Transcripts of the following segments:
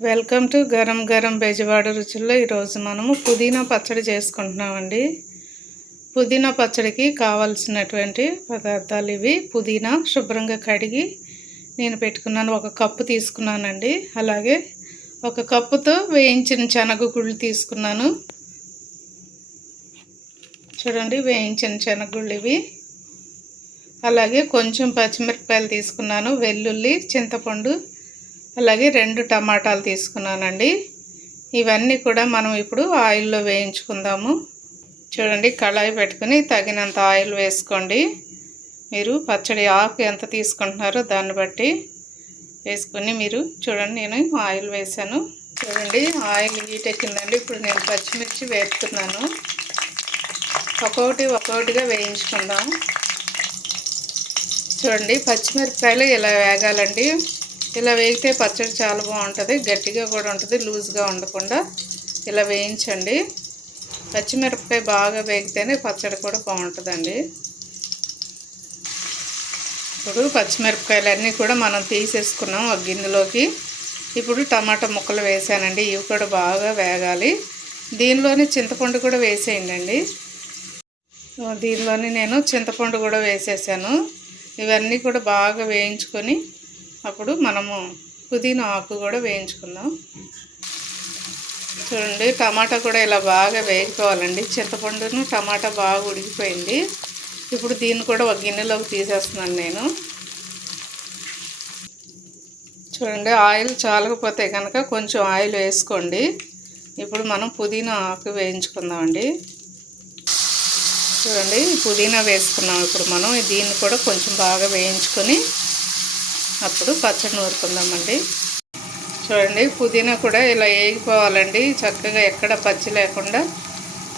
Welcome to Garam Garam Bezawada రుచుల్లో. ఈరోజు మనము పుదీనా పచ్చడి చేసుకుంటున్నామండి. పుదీనా పచ్చడికి కావాల్సినటువంటి పదార్థాలు ఇవి. పుదీనా శుభ్రంగా కడిగి నేను పెట్టుకున్నాను. 1 కప్పు తీసుకున్నానండి. అలాగే 1 కప్పుతో వేయించిన శనగగుళ్ళు తీసుకున్నాను. చూడండి, వేయించిన శనగగుళ్ళు ఇవి. అలాగే కొంచెం పచ్చిమిరపకాయలు తీసుకున్నాను, వెల్లుల్లి, చింతపండు, అలాగే 2 టమాటాలు తీసుకున్నానండి. ఇవన్నీ కూడా మనం ఇప్పుడు ఆయిల్లో వేయించుకుందాము. చూడండి, కళాయి పెట్టుకుని తగినంత ఆయిల్ వేసుకోండి. మీరు పచ్చడి ఆకు ఎంత తీసుకుంటున్నారో దాన్ని బట్టి వేసుకొని మీరు చూడండి, నేను ఆయిల్ వేసాను. చూడండి, ఆయిల్ హీట్ ఎక్కిందండి. ఇప్పుడు నేను పచ్చిమిర్చి వేస్తున్నాను. ఒక్కొక్కటిగా వేయించుకుందాం. చూడండి, పచ్చిమిరపకాయలు ఇలా వేగాలండి. ఇలా వేగితే పచ్చడి చాలా బాగుంటుంది. గట్టిగా కూడా ఉంటుంది, లూజ్గా ఉండకుండా ఇలా వేయించండి. పచ్చిమిరపకాయ బాగా వేగితేనే పచ్చడి కూడా బాగుంటుందండి. ఇప్పుడు పచ్చిమిరపకాయలన్నీ కూడా మనం తీసేసుకున్నాం ఒక గిన్నెలోకి. ఇప్పుడు టమాటా ముక్కలు వేసానండి. ఇవి కూడా బాగా వేగాలి. దీనిలోనే చింతపండు కూడా వేసేయండి. దీనిలోనే నేను చింతపండు కూడా వేసేసాను. ఇవన్నీ కూడా బాగా వేయించుకొని అప్పుడు మనము పుదీనా ఆకు కూడా వేయించుకుందాం. చూడండి, టమాటా కూడా ఇలా బాగా వేగిపోవాలండి. చింతపండును టమాటా బాగా ఉడికిపోయింది. ఇప్పుడు దీన్ని కూడా ఒక గిన్నెలోకి తీసేస్తున్నాను నేను. చూడండి, ఆయిల్ చాలకపోతే కనుక కొంచెం ఆయిల్ వేసుకోండి. ఇప్పుడు మనం పుదీనా ఆకు వేయించుకుందామండి. చూడండి, పుదీనా వేసుకున్నాం. ఇప్పుడు మనం దీన్ని కూడా కొంచెం బాగా వేయించుకొని అప్పుడు పచ్చడి నూరుకుందామండి. చూడండి, పుదీనా కూడా ఇలా వేగిపోవాలండి. చక్కగా ఎక్కడ పచ్చి లేకుండా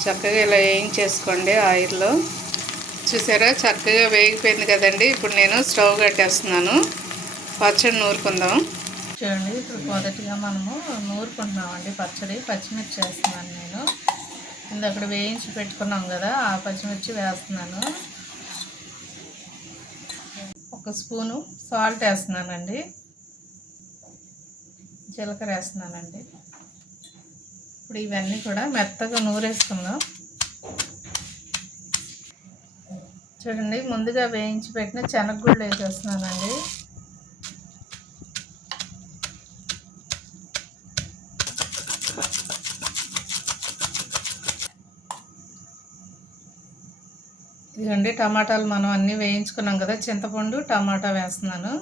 చక్కగా ఇలా వేయించేసుకోండి ఆయిల్లో. చూసారా, చక్కగా వేగిపోయింది కదండి. ఇప్పుడు నేను స్టవ్ కట్టేస్తున్నాను. పచ్చడి నూరుకుందాం. చూడండి, ఇప్పుడు మొదటిగా మనము నూరుకుంటున్నామండి పచ్చడి. పచ్చిమిర్చి వేస్తున్నాను నేను. అక్కడ వేయించి పెట్టుకున్నాం కదా, ఆ పచ్చిమిర్చి వేస్తున్నాను. 1 స్పూను సాల్ట్ వేస్తున్నానండి. జీలకర్ర వేస్తున్నానండి. ఇప్పుడు ఇవన్నీ కూడా మెత్తగా నూరేసుకుందాం. చూడండి, ముందుగా వేయించి పెట్టిన శనగగుళ్ళు వేసేస్తున్నానండి. ఇదిగోండి, టమాటాలు మనం అన్నీ వేయించుకున్నాం కదా, చింతపండు టమాటా వేస్తున్నాను.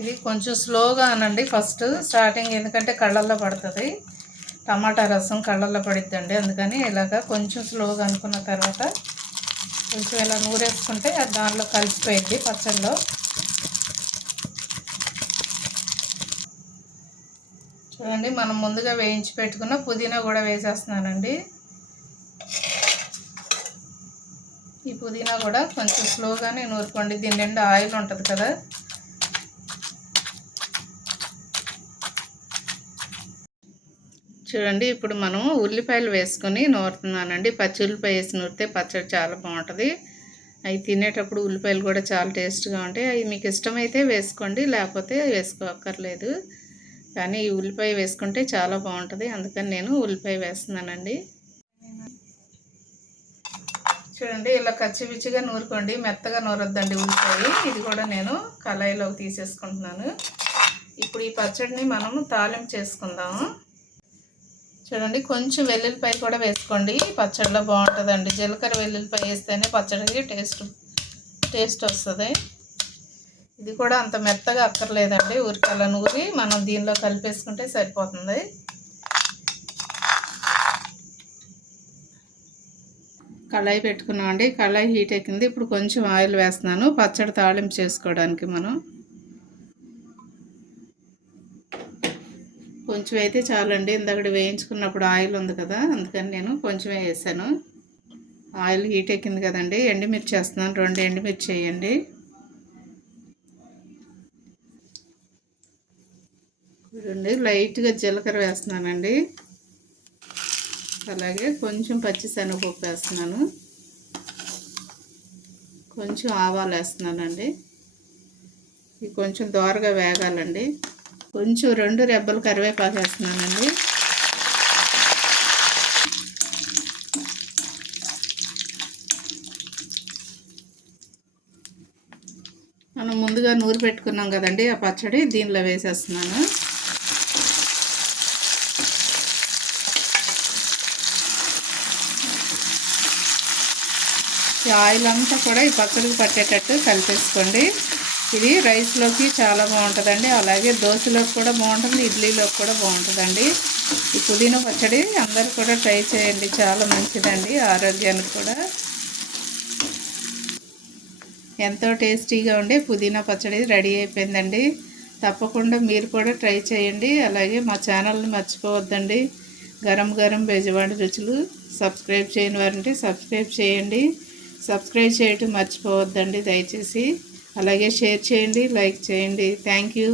ఇది కొంచెం స్లోగా అనండి ఫస్ట్ స్టార్టింగ్, ఎందుకంటే కళ్ళల్లో పడుతుంది. టమాటా రసం కళ్ళల్లో పడిద్దండి. అందుకని ఇలాగ కొంచెం స్లోగా అనుకున్న తర్వాత కొంచెం ఇలా నూరేసుకుంటే అది దానిలో కలిసిపోయింది పచ్చడిలో. చూడండి, మనం ముందుగా వేయించి పెట్టుకున్న పుదీనా కూడా వేసేస్తున్నానండి. ఈ పుదీనా కూడా కొంచెం స్లోగానే నూరుకోండి. దీని నిండా ఆయిల్ ఉంటుంది కదా. చూడండి, ఇప్పుడు మనం ఉల్లిపాయలు వేసుకొని నూరుతున్నానండి. పచ్చి ఉల్లిపాయ వేసి నూరితే పచ్చడి చాలా బాగుంటుంది. అవి తినేటప్పుడు ఉల్లిపాయలు కూడా చాలా టేస్ట్గా ఉంటాయి. అవి మీకు ఇష్టమైతే వేసుకోండి, లేకపోతే వేసుకోక్కర్లేదు. కానీ ఈ ఉల్లిపాయ వేసుకుంటే చాలా బాగుంటుంది. అందుకని నేను ఉల్లిపాయ వేస్తున్నానండి. చూడండి, ఇలా కచ్చిపిచ్చిగా నూరుకోండి, మెత్తగా నూరొద్దండి ఉల్లిపాయ. ఇది కూడా నేను కళాయిలోకి తీసేసుకుంటున్నాను. ఇప్పుడు ఈ పచ్చడిని మనము తాలింపు చేసుకుందాము. చూడండి, కొంచెం వెల్లుల్లిపాయ కూడా వేసుకోండి, పచ్చడిలో బాగుంటుందండి. జీలకర్ర వెల్లుల్లిపాయ వేస్తేనే పచ్చడికి టేస్ట్ వస్తుంది. ఇది కూడా అంత మెత్తగా అక్కర్లేదండి, ఊరికల్లా నూరి మనం దీనిలో కలిపేసుకుంటే సరిపోతుంది. కళాయి పెట్టుకున్నామండి. కళాయి హీట్ ఎక్కింది. ఇప్పుడు కొంచెం ఆయిల్ వేస్తున్నాను పచ్చడి తాలింపు చేసుకోవడానికి. మనం కొంచెం అయితే చాలండి. ఇందాక వేయించుకున్నప్పుడు ఆయిల్ ఉంది కదా, అందుకని నేను కొంచెమే వేసాను. ఆయిల్ హీట్ ఎక్కింది కదండి. ఎండుమిర్చి వేస్తున్నాను. 2 ఎండుమిర్చి వేయండి. అండి లైట్గా జీలకర్ర వేస్తున్నానండి. అలాగే కొంచెం పచ్చిశనగపప్పు వేస్తున్నాను, కొంచెం ఆవాలు వేస్తున్నానండి. ఇవి కొంచెం దోరగా వేగాలండి. కొంచెం 2 రెబ్బలు కరివేపాకు వేస్తున్నానండి. మనం ముందుగా నూరు పెట్టుకున్నాం కదండి ఆ పచ్చడి దీనిలో వేసేస్తున్నాను. ఈ ఆయిల్ అంతా కూడా ఈ పచ్చడికి పట్టేటట్టు కలిపేసుకోండి. ఇది రైస్లోకి చాలా బాగుంటుందండి, అలాగే దోశలోకి కూడా బాగుంటుంది, ఇడ్లీలోకి కూడా బాగుంటుందండి. ఈ పుదీనా పచ్చడి అందరూ కూడా ట్రై చేయండి, చాలా మంచిదండి ఆరోగ్యానికి కూడా. ఎంతో టేస్టీగా ఉండే పుదీనా పచ్చడి రెడీ అయిపోయిందండి. తప్పకుండా మీరు కూడా ట్రై చేయండి. అలాగే మా ఛానల్ని మర్చిపోవద్దండి. గరం గరం బెజవాడ రుచులు. సబ్స్క్రైబ్ చేయని వారంటే సబ్స్క్రైబ్ చేయండి. సబ్స్క్రైబ్ చేయటం మర్చిపోవద్దండి దయచేసి. అలాగే షేర్ చేయండి, లైక్ చేయండి. Thank you.